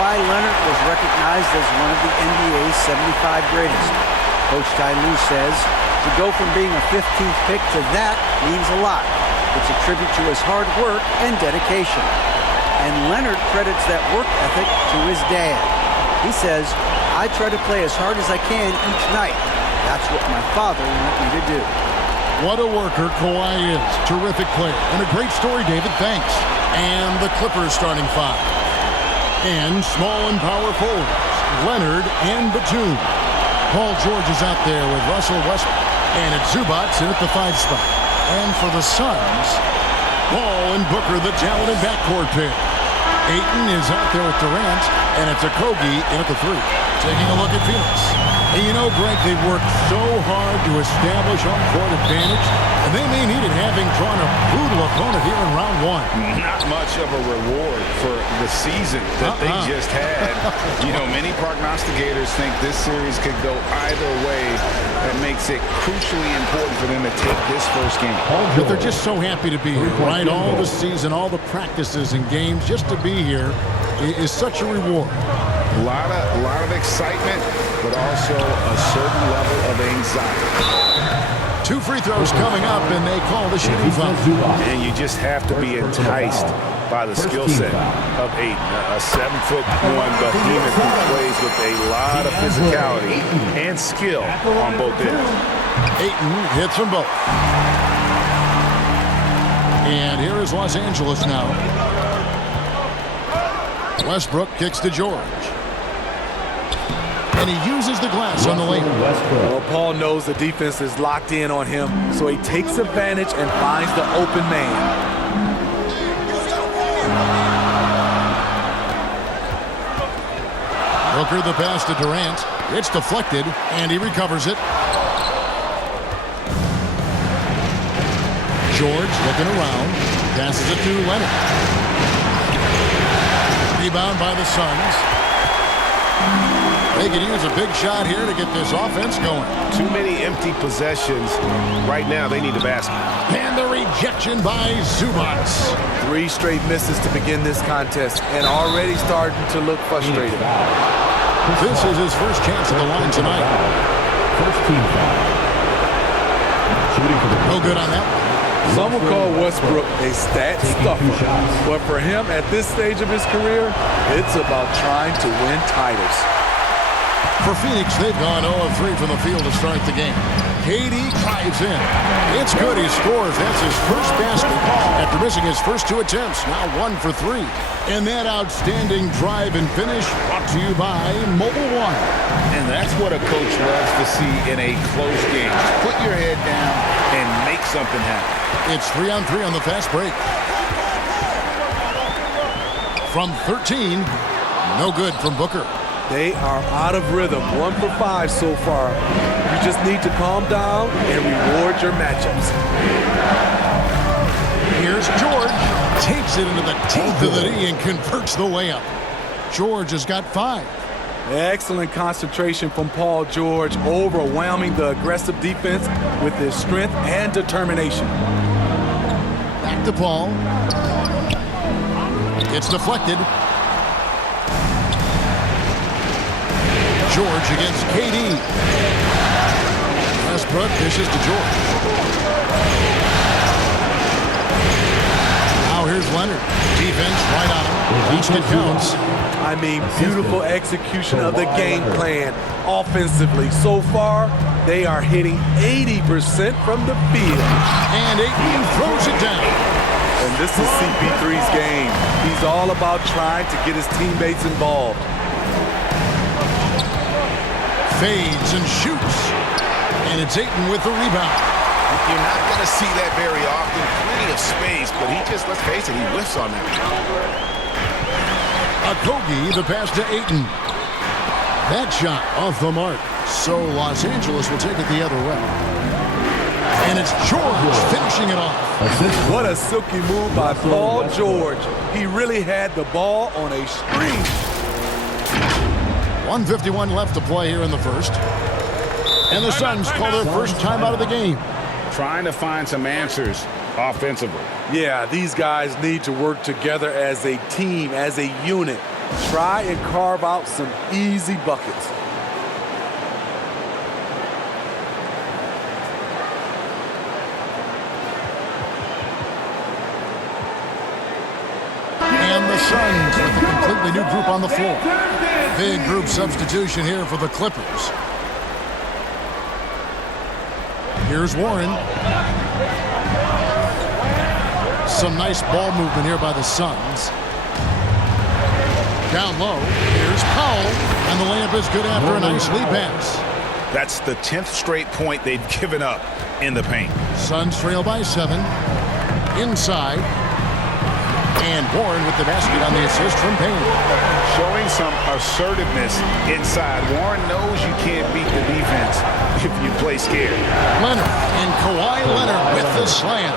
Kawhi Leonard was recognized as one of the NBA's 75 greatest. Coach Ty Lue says to go from being a 15th pick to that means a lot. It's a tribute to his hard work and dedication. And Leonard credits that work ethic to his dad. He says, "I try to play as hard as I can each night. That's what my father wanted me to do." What a worker Kawhi is. Terrific player. And a great story, David. Thanks. And the Clippers starting five. And small and power forwards, Leonard and Batum. Paul George is out there with Russell Westbrook. And it's Zubac in at the 5 spot. And for the Suns, Paul and Booker, the talented backcourt pair. Ayton is out there with Durant, and it's Okogie in at the 3. Taking a look at Phoenix. And you know, Greg, they've worked so hard to establish home-court advantage, and they may need it having drawn a brutal opponent here in round 1. Not much of a reward for the season that they just had. You know, many prognosticators think this series could go either way. That makes it crucially important for them to take this first game. But they're just so happy to be here, right? All the season, all the practices and games, just to be here is such a reward. A lot of excitement, but also a certain level of anxiety. 2 free throws coming up, and they call the shooting foul. And you just have to be enticed by the skill set of Ayton, a 7'1" behemoth who plays with a lot of physicality and skill on both ends. Ayton hits them both. And here is Los Angeles now. Westbrook kicks to George. And he uses the glass on the lane. Well, Paul knows the defense is locked in on him, so he takes advantage and finds the open man. Booker the pass to Durant. It's deflected, and he recovers it. George looking around. Passes it to Leonard. Rebound by the Suns. They could use a big shot here to get this offense going. Too many empty possessions. Right now, they need a basket. And the rejection by Zubac. 3 straight misses to begin this contest, and already starting to look frustrated. This is his first chance at the line tonight. First team foul. Shooting for the no good on that one. Some will call Westbrook a stat stuffer, but for him at this stage of his career, it's about trying to win titles. For Phoenix, they've gone 0 of 3 from the field to start the game. KD drives in. It's good. He scores. That's his first basket after missing his first 2 attempts. Now 1 for 3. And that outstanding drive and finish brought to you by Mobile One. And that's what a coach loves to see in a close game. Just put your head down and make something happen. It's 3-on-3 on the fast break. From 13, no good from Booker. They are out of rhythm. 1 for 5 so far. You just need to calm down and reward your matchups. Here's George. Takes it into the teeth of the knee and converts the layup. George has got 5. Excellent concentration from Paul George, overwhelming the aggressive defense with his strength and determination. Back to Paul. It's deflected. George against KD. Westbrook dishes to George. Now here's Leonard. Defense right on him. Each that counts. I mean, beautiful execution of the game plan offensively. So far, they are hitting 80% from the field. And Ayton throws it down. And this is CP3's game. He's all about trying to get his teammates involved. Fades and shoots. And it's Ayton with the rebound. You're not going to see that very often. Plenty of space, but he just, let's face it, he whiffs on that. Okogie, the pass to Ayton. That shot off the mark. So Los Angeles will take it the other way. And it's George finishing it off. What a silky move by Paul George. He really had the ball on a string. 1:51 left to play here in the first. And the Suns call their first time out of the game. Trying to find some answers offensively. Yeah, these guys need to work together as a team, as a unit. Try and carve out some easy buckets. And the Suns with a completely new group on the floor. Big group substitution here for the Clippers. Here's Warren. Some nice ball movement here by the Suns. Down low, here's Powell, and the layup is good after a nice lead pass. That's the 10th straight point they've given up in the paint. Suns trail by 7. Inside. And Warren with the basket on the assist from Payne. Showing some assertiveness inside. Warren knows you can't beat the defense if you play scared. Leonard and Kawhi Leonard with the slam.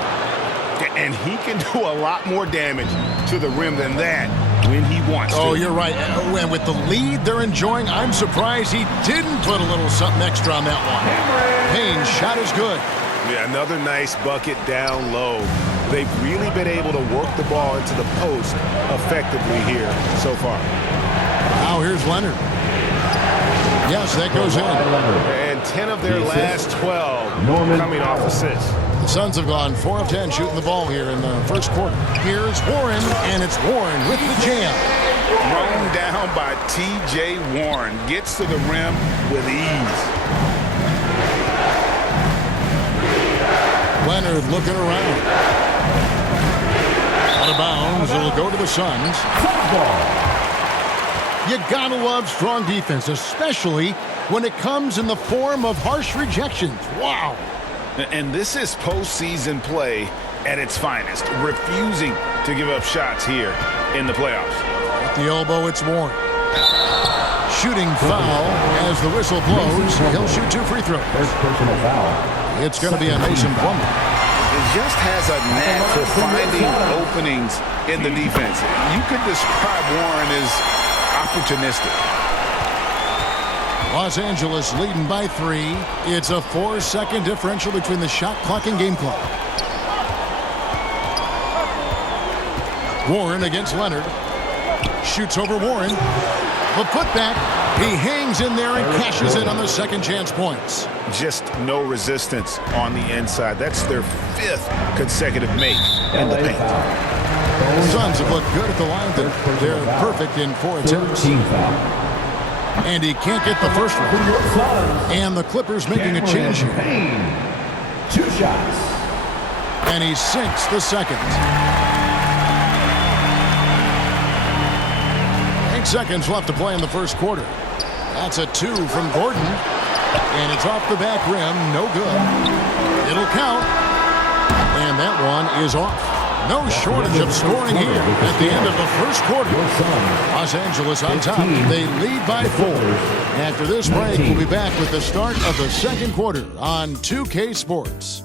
And he can do a lot more damage to the rim than that when he wants to. Oh, you're right. And with the lead they're enjoying, I'm surprised he didn't put a little something extra on that one. Payne's shot is good. Yeah, another nice bucket down low. They've really been able to work the ball into the post effectively here so far. Now here's Leonard. Yes, that goes in. And 10 of their last 12 coming off assists. The Suns have gone 4 of 10 shooting the ball here in the first quarter. Here's Warren, and it's Warren with the jam. Thrown down by T.J. Warren. Gets to the rim with ease. Leonard looking around. Out of bounds. It'll go to the Suns. You gotta love strong defense, especially when it comes in the form of harsh rejections. Wow. And this is postseason play at its finest. Refusing to give up shots here in the playoffs. At the elbow, it's Warren. Shooting foul as the whistle blows. He'll shoot 2 free throws. First personal foul. It's going to be a Mason Plumlee. He just has a knack for finding openings in the defense. You could describe Warren as opportunistic. Los Angeles leading by 3. It's a 4-second differential between the shot clock and game clock. Warren against Leonard. Shoots over Warren. The putback. He hangs in there and cashes in on the second chance points. Just no resistance on the inside. That's their 5th consecutive make in the paint. Suns have looked good at the line. They're perfect in 4 attempts. And he can't get the first one. And the Clippers making a change here. 2 shots. And he sinks the second. 8 seconds left to play in the first quarter. That's a 2 from Gordon. And it's off the back rim. No good. It'll count. And that one is off. No shortage of scoring here at the end of the first quarter. Los Angeles on top. They lead by 4. After this break, we'll be back with the start of the second quarter on 2K Sports.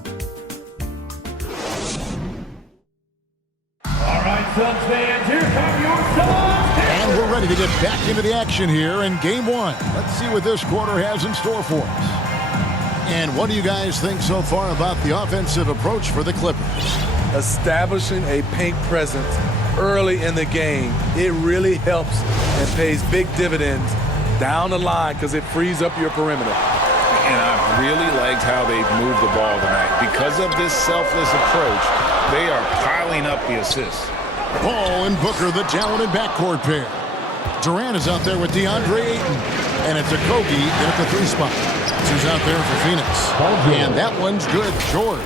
All right, Suns fans, here come your Suns. And we're ready to get back into the action here in Game 1. Let's see what this quarter has in store for us. And what do you guys think so far about the offensive approach for the Clippers? Establishing a paint presence early in the game, it really helps and pays big dividends down the line because it frees up your perimeter. And I've really liked how they've moved the ball tonight. Because of this selfless approach, they are piling up the assists. Paul and Booker, the talented backcourt pair. Durant is out there with DeAndre Ayton. And it's Okogie in at the 3 spot. That's who's out there for Phoenix. And that one's good. George.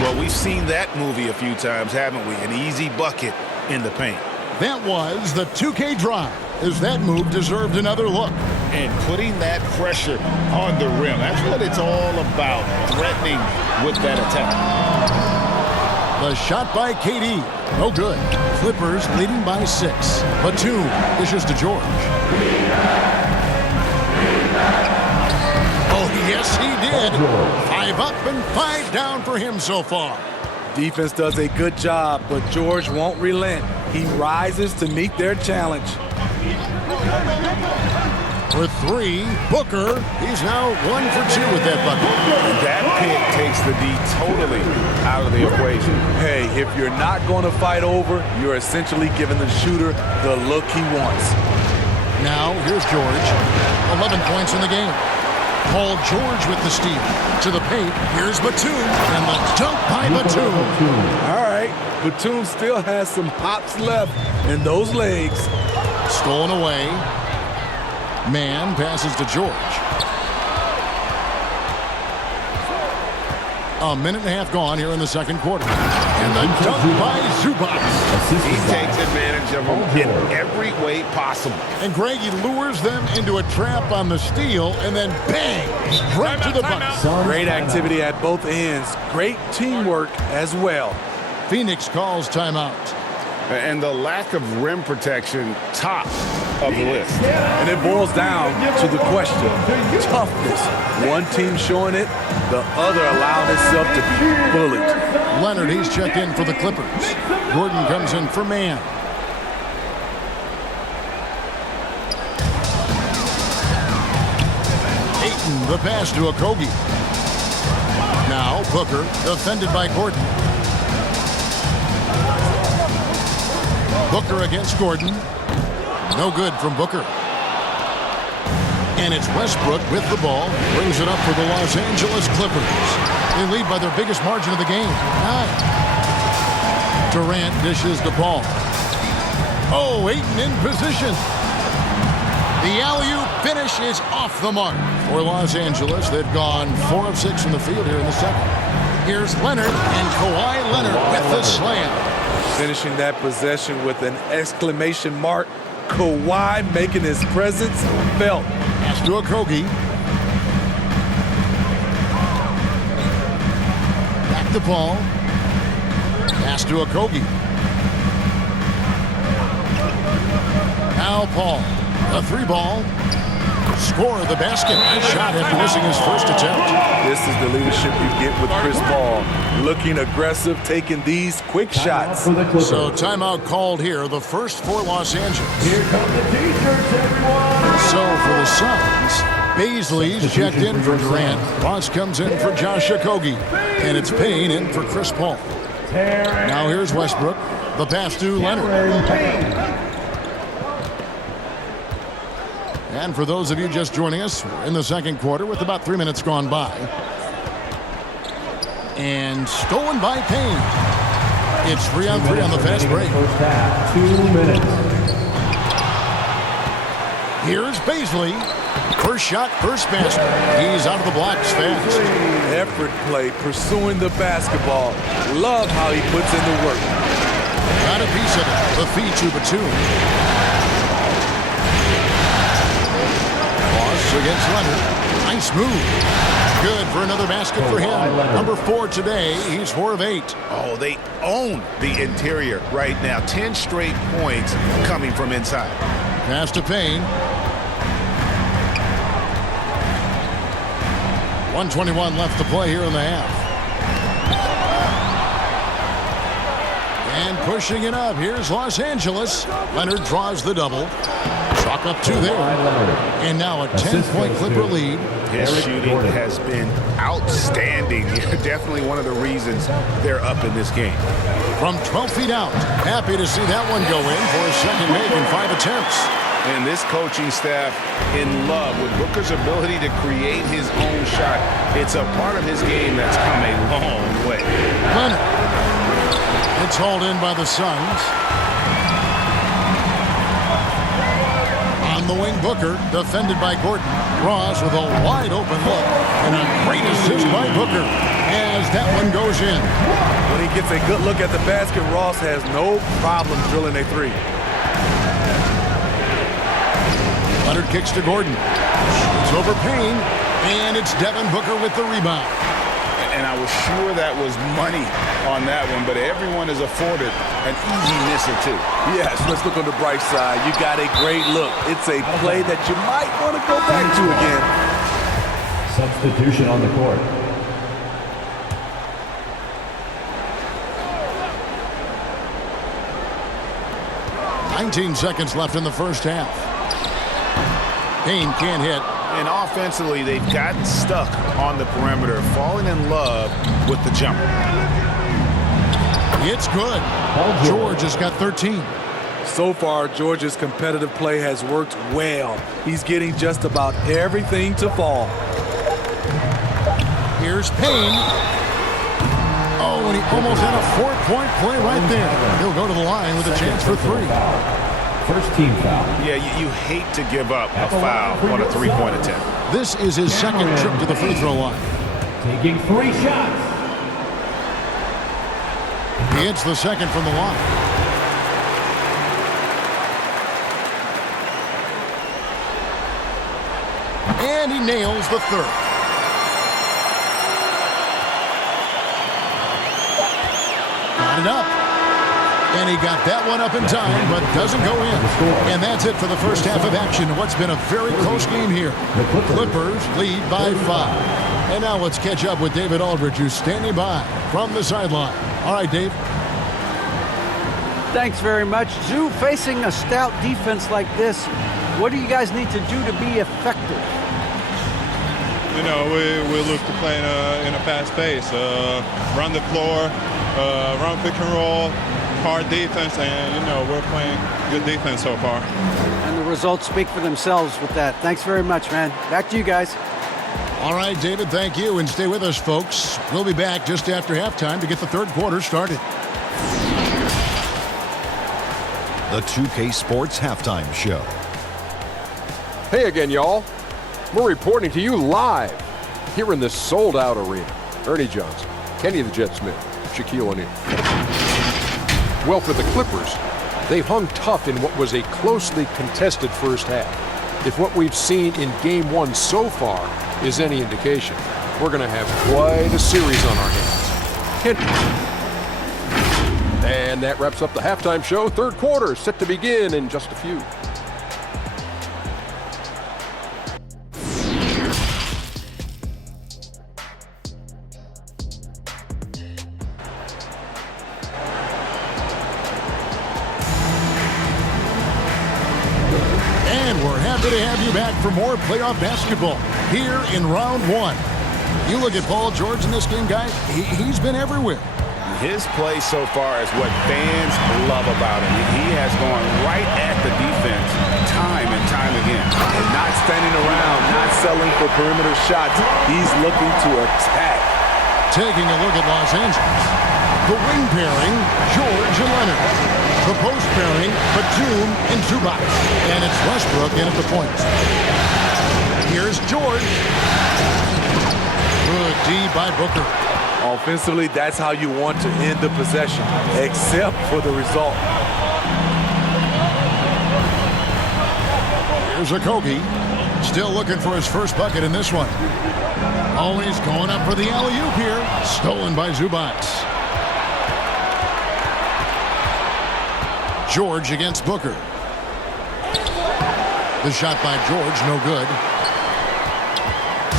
Well, we've seen that movie a few times, haven't we? An easy bucket in the paint. That was the 2K drive, as that move deserved another look. And putting that pressure on the rim. That's what it's all about, threatening with that attack. The shot by KD. No good. Clippers leading by 6. Batum dishes to George. Oh, yes, he did. 5 up and 5 down for him so far. Defense does a good job, but George won't relent. He rises to meet their challenge. For 3, Booker. He's now 1 for 2 with that bucket. That pick takes the D totally out of the equation. Hey, if you're not going to fight over, you're essentially giving the shooter the look he wants. Now, here's George. 11 points in the game. Paul George with the steal. To the paint, here's Batum. And the dunk by Batum. All right, Batum still has some hops left in those legs. Stolen away. Man passes to George. A minute and a half gone here in the second quarter. And the dunk by Zubac. He takes advantage of them in every way possible. And Greg, he lures them into a trap on the steal, and then bang, right to the bucket. Great activity at both ends. Great teamwork as well. Phoenix calls timeout. And the lack of rim protection, top of the list. And it boils down to the question, toughness. One team showing it, the other allowing itself to be bullied. Leonard, he's checked in for the Clippers. Gordon comes in for man. Ayton, the pass to Okogie. Now Booker, defended by Gordon. Booker against Gordon. No good from Booker. And it's Westbrook with the ball. Brings it up for the Los Angeles Clippers. They lead by their biggest margin of the game, 9. Durant dishes the ball. Oh, Ayton in position. The alley-oop finish is off the mark for Los Angeles. They've gone 4 of 6 in the field here in the second. Here's Leonard, and Kawhi Leonard with the slam. Finishing that possession with an exclamation mark. Kawhi making his presence felt. Pass to Okogie. Back to Paul. Pass to Okogie. Now Paul. A 3-ball. Score the basket. Nice shot after missing his first attempt. This is the leadership you get with Chris Paul. Looking aggressive, taking these quick shots. So timeout called here, the first for Los Angeles. Here come the T-shirts, everyone. So for the Suns, Baisley's checked in for Durant. Ross comes in for Josh Okogie. And it's Payne in for Chris Paul. Now here's Westbrook. The pass to Leonard. And for those of you just joining us, we're in the second quarter with about 3 minutes gone by. And stolen by Payne. It's 3-on-3 on the fast break. First half, 2 minutes. Here's Baisley. First shot, first basket. He's out of the blocks fast. Effort play, pursuing the basketball. Love how he puts in the work. Got a piece of it. The feed to Batum. Against Leonard. Nice move. Good for another basket for him. Number 4 today. He's 4 of 8. Oh, they own the interior right now. 10 straight points coming from inside. Pass to Payne. 1:21 left to play here in the half. And pushing it up. Here's Los Angeles. Leonard draws the double. Chalk up 2 there. And now a 10-point Clipper lead. His shooting has been outstanding. Definitely one of the reasons they're up in this game. From 12 feet out. Happy to see that one go in for a second make in 5 attempts. And this coaching staff in love with Booker's ability to create his own shot. It's a part of his game that's come a long way. Leonard. It's hauled in by the Suns. On the wing, Booker, defended by Gordon. Ross with a wide open look. And a great assist by Booker as that one goes in. When he gets a good look at the basket, Ross has no problem drilling a 3. Leonard kicks to Gordon. It's over Payne. And it's Devin Booker with the rebound. And I was sure that was money on that one, but everyone is afforded an easy miss or 2. Yes, let's look on the bright side. You got a great look. It's a play that you might want to go back to again. Substitution on the court. "19 seconds left in the first half. Payne can't hit. And offensively, they've gotten stuck on the perimeter, falling in love with the jumper. It's good. George has got 13. So far, Georgia's competitive play has worked well. He's getting just about everything to fall. Here's Payne. Oh, and he almost had a 4-point play right there. He'll go to the line with a chance for 3. First team foul. Yeah, you hate to give up a foul on a three-point attempt. This is his second trip to the free throw line. Taking 3 shots. He hits the second from the line. And he nails the third. Got it up. And he got that one up in time, but doesn't go in. And that's it for the first half of action. What's been a very close game here. The Clippers lead by 5. And now let's catch up with David Aldridge, who's standing by from the sideline. All right, Dave. Thanks very much. Zoo, facing a stout defense like this, what do you guys need to do to be effective? You know, we look to play in a fast pace, run the floor, run pick and roll, hard defense, and, you know, we're playing good defense so far. And the results speak for themselves with that. Thanks very much, man. Back to you guys. All right, David, thank you. And stay with us, folks. We'll be back just after halftime to get the third quarter started. The 2K Sports Halftime Show. Hey again, y'all. We're reporting to you live here in this sold-out arena. Ernie Johnson, Kenny the Jet Smith, Shaquille O'Neal. Well, for the Clippers, they've hung tough in what was a closely contested first half. If what we've seen in Game 1 so far is any indication, we're going to have quite a series on our hands. And that wraps up the halftime show. Third quarter set to begin in just a few. We're happy to have you back for more playoff basketball here in round 1. You look at Paul George in this game, guys. He's been everywhere. His play so far is what fans love about him. He has gone right at the defense time and time again. And not standing around, not settling for perimeter shots. He's looking to attack. Taking a look at Los Angeles. The wing pairing, George and Leonard. The post pairing, Batum and Zubac. And it's Westbrook in at the point. Here's George. Good D by Booker. Offensively, that's how you want to end the possession, except for the result. Here's Okogie. Still looking for his first bucket in this one. Always going up for the alley-oop here. Stolen by Zubac. George against Booker. The shot by George, no good.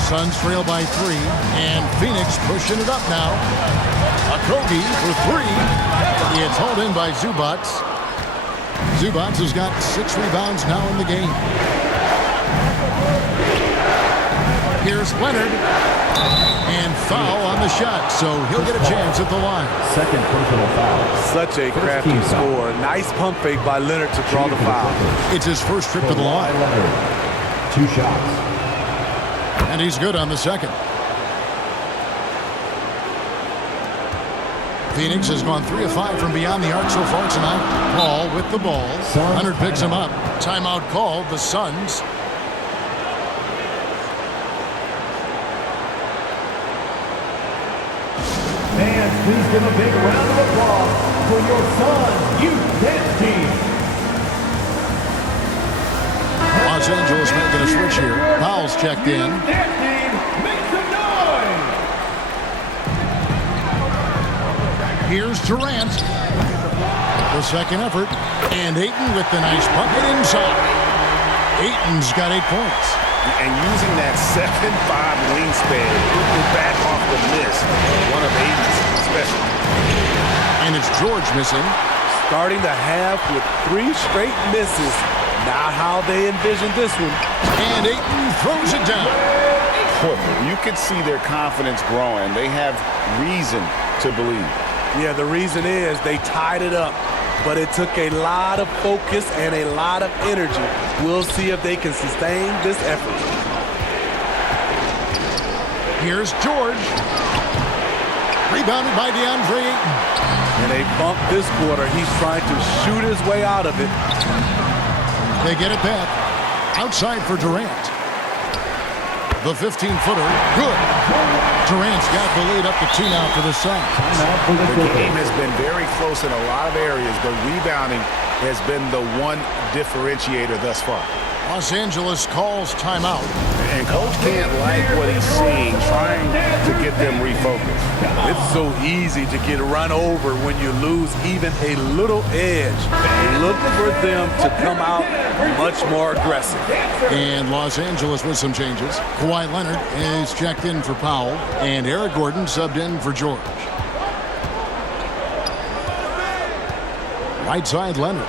Suns trail by 3, and Phoenix pushing it up now. Okogie for 3. It's hauled in by Zubac. Zubac has got 6 rebounds now in the game. Here's Leonard. And foul on the shot, so he'll get a chance at the line. Second personal foul. Such a crafty score. Nice pump fake by Leonard to draw the foul. It's his first trip to the line. Leonard. 2 shots. And he's good on the second. Phoenix has gone 3 of 5 from beyond the arc so far tonight. Paul with the ball. Leonard picks him up. Timeout called. The Suns. Fans, please give a big round of applause for your Suns Youth Dance Team. Los Angeles making a switch here. Powell's checked in. Dance Team, make some noise! Here's Durant. The second effort. And Ayton with the nice bucket inside. Ayton's got 8 points. And using that 7'5" wingspan back off the miss, one of Ayton's specialties. And it's George missing. Starting the half with 3 straight misses. Not how they envisioned this one. And Ayton throws it down. You can see their confidence growing. They have reason to believe. Yeah, the reason is they tied it up. but it took a lot of focus and a lot of energy. We'll see if they can sustain this effort. Here's George. Rebounded by DeAndre Ayton. And they bump this quarter. He's trying to shoot his way out of it. They get it back. Outside for Durant. The 15-footer. Good. Durant's got the lead up to 2 now for the Suns. The game has been very close in a lot of areas, but rebounding has been the one differentiator thus far. Los Angeles calls timeout. And Coach can't like what he's seeing, trying to get them refocused. It's so easy to get run over when you lose even a little edge. Look for them to come out much more aggressive. And Los Angeles with some changes. Kawhi Leonard is checked in for Powell, and Eric Gordon subbed in for George. Right side Leonard.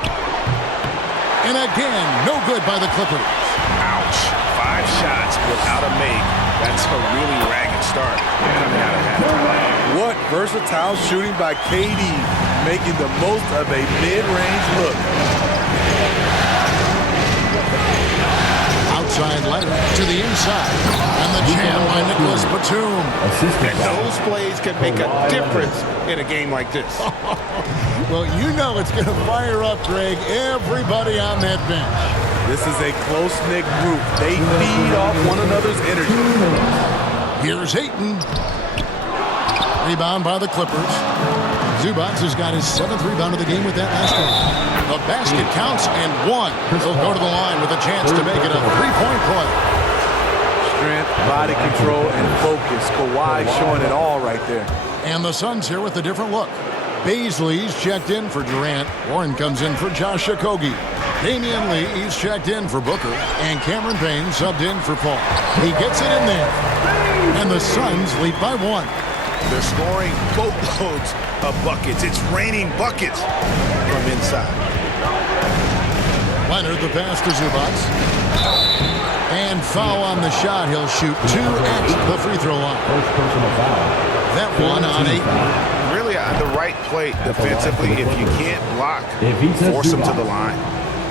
And again, no good by the Clippers. Ouch. 5 shots without a make. That's a really ragged start coming out of halftime. What versatile shooting by KD, making the most of a mid-range look. Outside Leonard to the inside. And the jam by Nicholas Batum. And those plays can make a difference in a game like this. Well, you know it's going to fire up, Greg, everybody on that bench. This is a close-knit group. They feed off one another's energy. Here's Ayton. Rebound by the Clippers. Zubac has got his 7th rebound of the game with that last one. The basket counts and 1. He'll go to the line with a chance to make it a 3-point play. Strength, body control, and focus. Kawhi showing it all right there. And the Suns here with a different look. Baisley's checked in for Durant. Warren comes in for Josh Okogie. Damian Lee is checked in for Booker. And Cameron Payne subbed in for Paul. He gets it in there. And the Suns lead by 1. They're scoring boatloads of buckets. It's raining buckets from inside. Leonard, the pass to Zubac. And foul on the shot. He'll shoot 2 at the free throw line. First personal foul. That one on Ayton. Really on the right play defensively. If you can't block, If he says force him to Zubac. the line.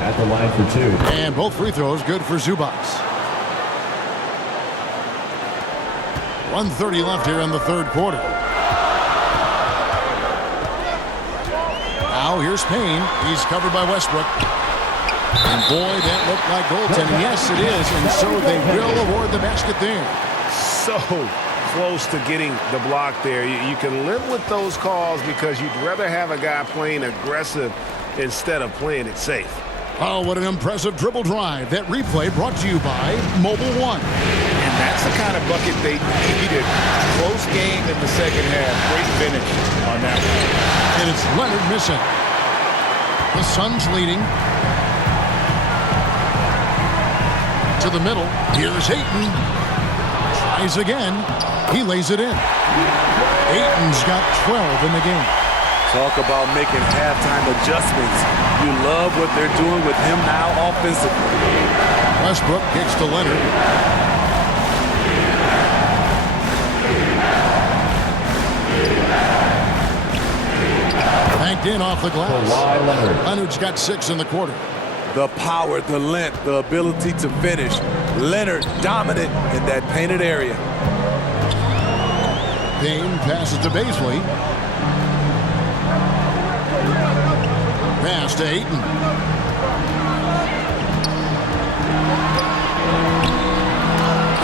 At the line for 2. And both free throws good for Zubac. 1:30 left here in the third quarter. Now here's Payne. He's covered by Westbrook. And boy, that looked like goaltending. Yes, it is. And so they will award the basket there. So close to getting the block there. You can live with those calls because you'd rather have a guy playing aggressive instead of playing it safe. Oh, what an impressive dribble drive. That replay brought to you by Mobile One. And that's the kind of bucket they needed. Close game in the second half. Great finish on that one. And it's Leonard missing. The Suns leading. To the middle. Here's Ayton. Tries again. He lays it in. Ayton's got 12 in the game. Talk about making halftime adjustments. You love what they're doing with him now offensively. Westbrook kicks to Leonard. Banked in off the glass. Kawhi Leonard. Leonard's got 6 in the quarter. The power, the length, the ability to finish. Leonard dominant in that painted area. Payne passes to Baisley. Pass to Ayton.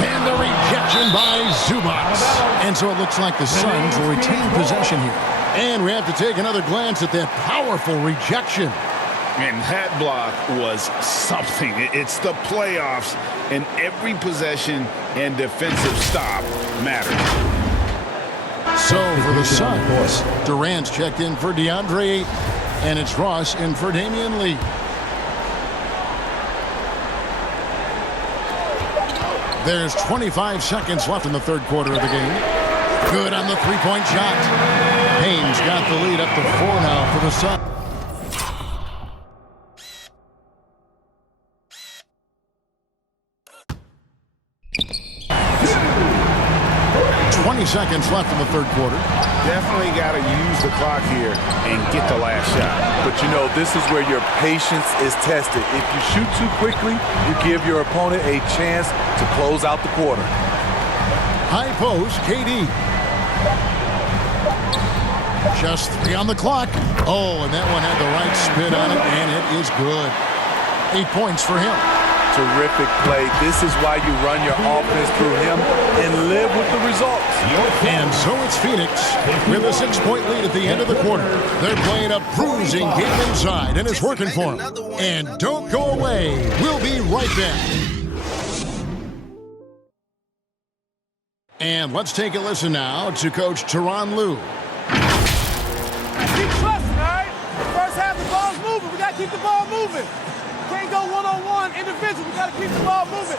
And the rejection by Zubac. And so it looks like the Suns will retain possession here. And we have to take another glance at that powerful rejection. And that block was something. It's the playoffs, and every possession and defensive stop matters. So for the Suns, Durant's checked in for DeAndre Ayton. And it's Ross in for Damian Lee. There's 25 seconds left in the third quarter of the game. Good on the three-point shot. Payne's got the lead up to 4 now for the Suns. 20 seconds left in the third quarter. definitely got to use the clock here and get the last shot. But you know, this is where your patience is tested. If you shoot too quickly, you give your opponent a chance to close out the quarter. High post, KD. Just 3 on the clock. Oh, and that one had the right spin on it, and it is good. 8 points for him. Terrific play. This is why you run your offense through him and live with the results. And so it's Phoenix with a 6-point lead at the end of the quarter. They're playing a bruising game inside, and it's working for them. And don't go away. We'll be right back. And let's take a listen now to Coach Tyronn Lue. Keep trusting, all right? First half, the ball's moving. We got to keep the ball moving. Can't go one-on-one individual. We got to keep the ball moving.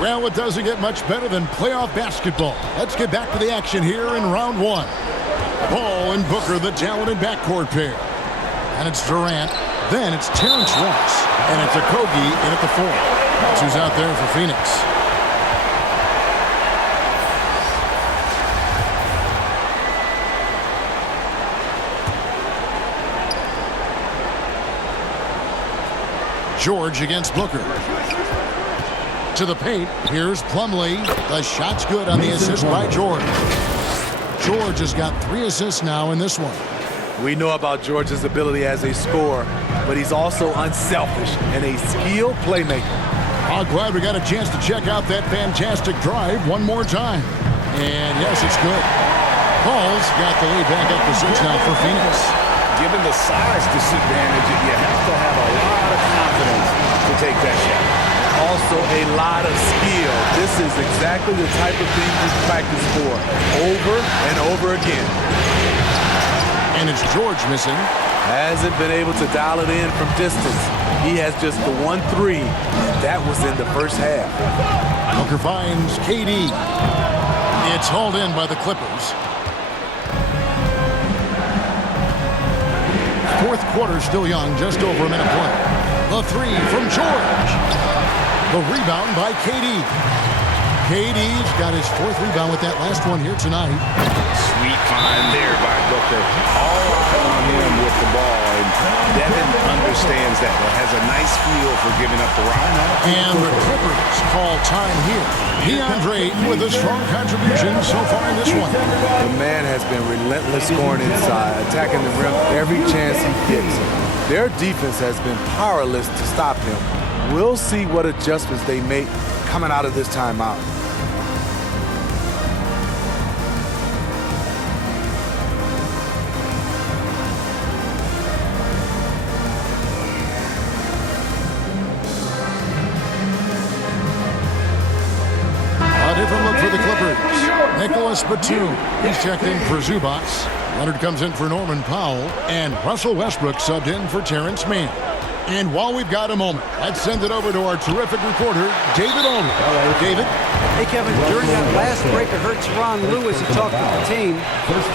Well, it doesn't get much better than playoff basketball. Let's get back to the action here in round 1. Ball and Booker, the talented backcourt pair. And it's Durant. Then it's Terrence Ross. And it's Okogie in at the 4. That's who's out there for Phoenix. George against Booker. To the paint. Here's Plumlee. The shot's good on the assist by George. George has got 3 assists now in this one. We know about George's ability as a scorer, but he's also unselfish and a skilled playmaker. I'm glad we got a chance to check out that fantastic drive one more time. And yes, it's good. Paul's got the lead back up to 6 now for Phoenix. Given the size disadvantage, you have to have a lot of confidence to take that shot. Also a lot of skill. This is exactly the type of thing we practice for over and over again. And it's George missing. Hasn't been able to dial it in from distance. He has just the 1 3, and that was in the first half. Booker finds KD. It's hauled in by the Clippers. Fourth quarter still young, just over a minute play. The 3 from George. The rebound by KD. KD's got his 4th rebound with that last one here tonight. Sweet find there by Booker. All on him with the ball. And Devin understands that. Has a nice feel for giving up the rock. And the Clippers call time here. DeAndre with a strong contribution so far in this one. The man has been relentless scoring inside, attacking the rim every chance he gets. Their defense has been powerless to stop him. We'll see what adjustments they make coming out of this timeout. A different look for the Clippers. Nicholas Batum. He's checked in for Zubac. Leonard comes in for Norman Powell. And Russell Westbrook subbed in for Terrence Mann. And while we've got a moment, let's send it over to our terrific reporter, David Aldridge. Hello, David. Hey, Kevin, during that last break, I heard Tyronn Lue as he talked to the team.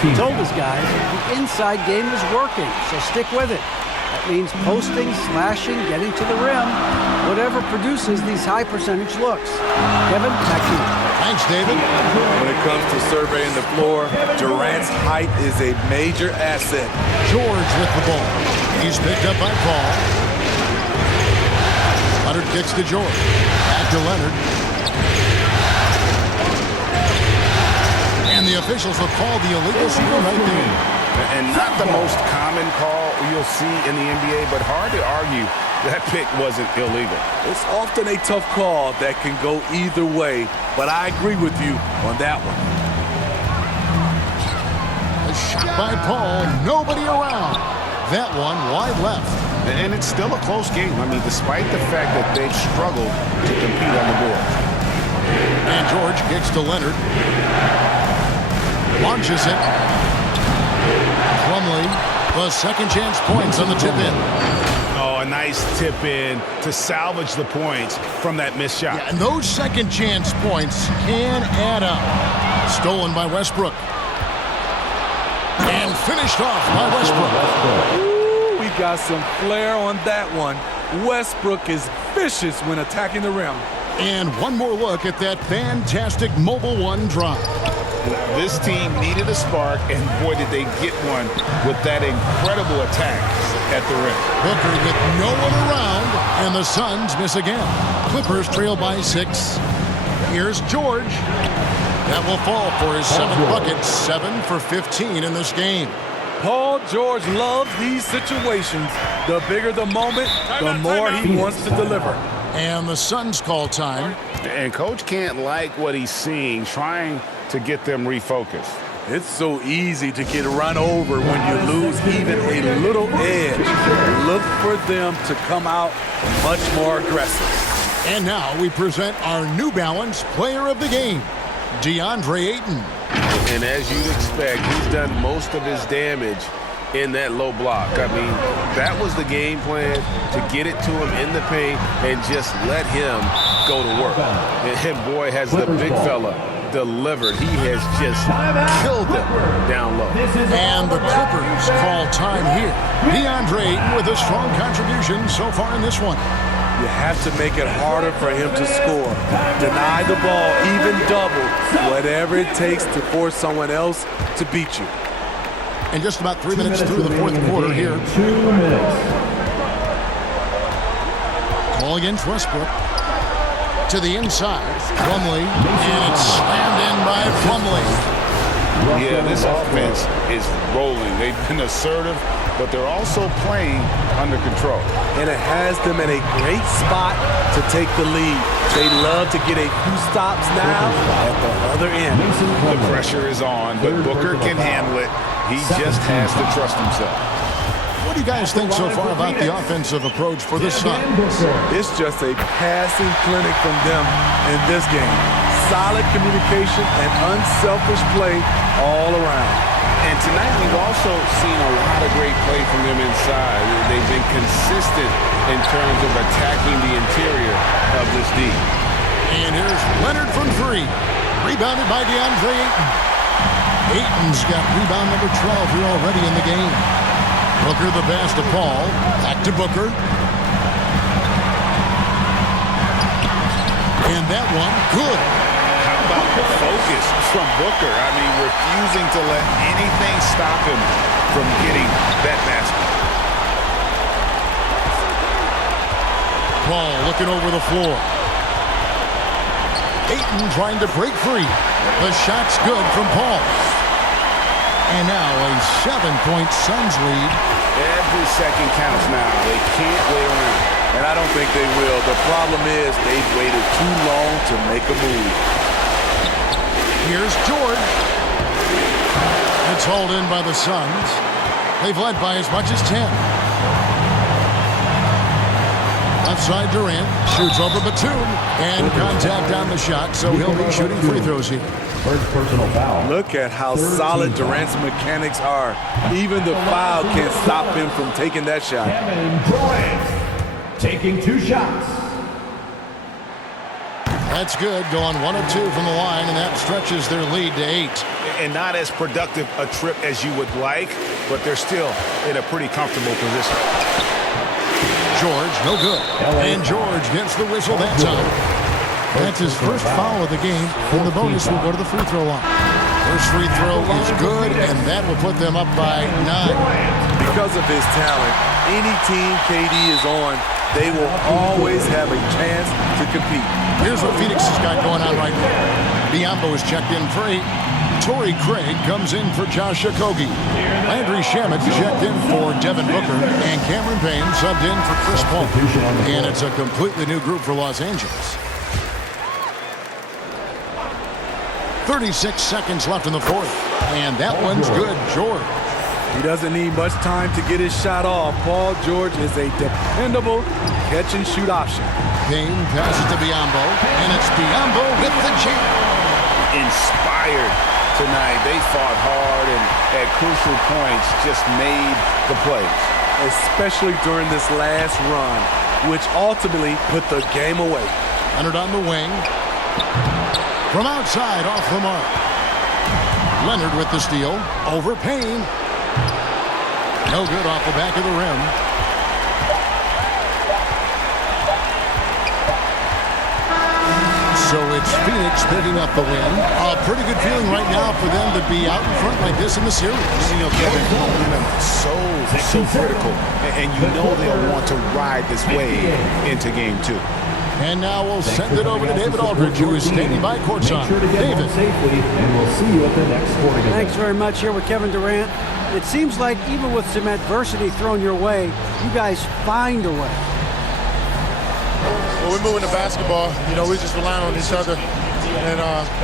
He told his guys the inside game is working, so stick with it. That means posting, slashing, getting to the rim, whatever produces these high percentage looks. Kevin, back to you. Thanks, David. When it comes to surveying the floor, Durant's height is a major asset. George with the ball. He's picked up by Paul. Leonard kicks to George. Back to Leonard. And the officials have called the illegal shooting right there. And not the most common call you'll see in the NBA, but hard to argue that pick wasn't illegal. It's often a tough call that can go either way, but I agree with you on that one. A shot by Paul, nobody around. That one wide left. And it's still a close game. I mean, despite the fact that they've struggled to compete on the board. And George kicks to Leonard. Launches it. Plumlee, the second chance points on the tip in. Oh, a nice tip in to salvage the points from that missed shot. Yeah, and those second chance points can add up. Stolen by Westbrook. And finished off by Westbrook. We got some flair on that one. Westbrook is vicious when attacking the rim. And one more look at that fantastic Mobile One drive. This team needed a spark, and boy, did they get one with that incredible attack at the rim. Booker with no one around, and the Suns miss again. Clippers trail by 6. Here's George. That will fall for his 7th bucket, 7 for 15 in this game. Paul George loves these situations. The bigger the moment, the more he wants to deliver. And the Suns call time. And Coach can't like what he's seeing, trying to get them refocused. It's so easy to get run over when you lose even a little edge. Look for them to come out much more aggressive. And now we present our New Balance Player of the Game, DeAndre Ayton. And as you'd expect, he's done most of his damage in that low block. I mean, that was the game plan, to get it to him in the paint and just let him go to work. And boy, has the big fella delivered. He has just killed them down low. And the Clippers call time here. DeAndre Ayton with a strong contribution so far in this one. You have to make it harder for him to score. Deny the ball, even double, whatever it takes to force someone else to beat you. And just about 3 minutes through the fourth quarter here. 2 minutes. Ball against Westbrook. To the inside. Plumlee. And it's slammed in by Plumlee. Yeah, this offense is rolling. They've been assertive, but they're also playing under control. And it has them in a great spot to take the lead. They love to get a few stops now at the other end. The pressure is on, but Booker can handle it. He just has to trust himself. What do you guys think so far about the offensive approach for the Suns? It's just a passing clinic from them in this game. Solid communication and unselfish play all around. And tonight we've also seen a lot of great play from them inside. They've been consistent in terms of attacking the interior of this D. And here's Leonard from 3. Rebounded by DeAndre Ayton. Ayton's got rebound number 12 here already in the game. Booker the pass to Paul. Back to Booker. And that one, good. How about the focus from Booker? I mean, refusing to let anything stop him from getting that basket. Paul looking over the floor. Ayton trying to break free. The shot's good from Paul. And now a 7-point Suns lead. Every second counts now. They can't wait around. And I don't think they will. The problem is they've waited too long to make a move. Here's George. It's hauled in by the Suns. They've led by as much as 10. Outside Durant. Shoots over Batum. And contact on the shot, so he'll be shooting free throws here. First personal foul. Look at how solid Durant's mechanics are. Even the foul can't stop him from taking that shot. Kevin Durant taking 2 shots. That's good. Going 1 of 2 from the line, and that stretches their lead to 8. And not as productive a trip as you would like, but they're still in a pretty comfortable position. George, no good. And George gets the whistle that time. That's his first foul of the game, and the bonus will go to the free throw line. First free throw is good, and that will put them up by 9. Because of his talent, any team KD is on, they will always have a chance to compete. Here's what Phoenix has got going on right now. Biyombo is checked in for 8. Torrey Craig comes in for Josh Okogie. Landry Shamet checked in for Devin Booker, and Cameron Payne subbed in for Chris Paul. And it's a completely new group for Los Angeles. 36 seconds left in the fourth. And that one's good, George. He doesn't need much time to get his shot off. Paul George is a dependable catch-and-shoot option. Payne passes to Biyombo, and it's Biyombo with the jam. Inspired tonight. They fought hard and at crucial points just made the plays. Especially during this last run, which ultimately put the game away. Leonard on the wing. From outside, off the mark. Leonard with the steal. Over Payne. No good off the back of the rim. Phoenix picking up the win. A pretty good feeling right now for them to be out in front like this in the series. You know, Kevin, momentum so critical, and you know they'll want to ride this wave into game 2. And now we'll send it over to David Aldridge, who is standing by courtside. David. Safely, and we'll see you at the next sporting event. Thanks very much here with Kevin Durant. It seems like even with some adversity thrown your way, you guys find a way. Well, we're moving to basketball. You know, we're just relying on each other. And,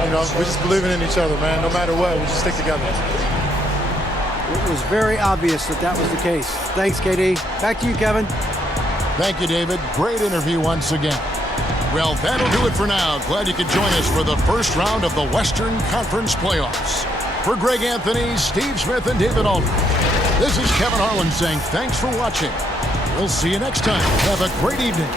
you know, we're just believing in each other, man. No matter what, we just stick together. It was very obvious that that was the case. Thanks, KD. Back to you, Kevin. Thank you, David. Great interview once again. Well, that'll do it for now. Glad you could join us for the first round of the Western Conference Playoffs. For Greg Anthony, Steve Smith, and David Aldridge, this is Kevin Harlan saying thanks for watching. We'll see you next time. Have a great evening.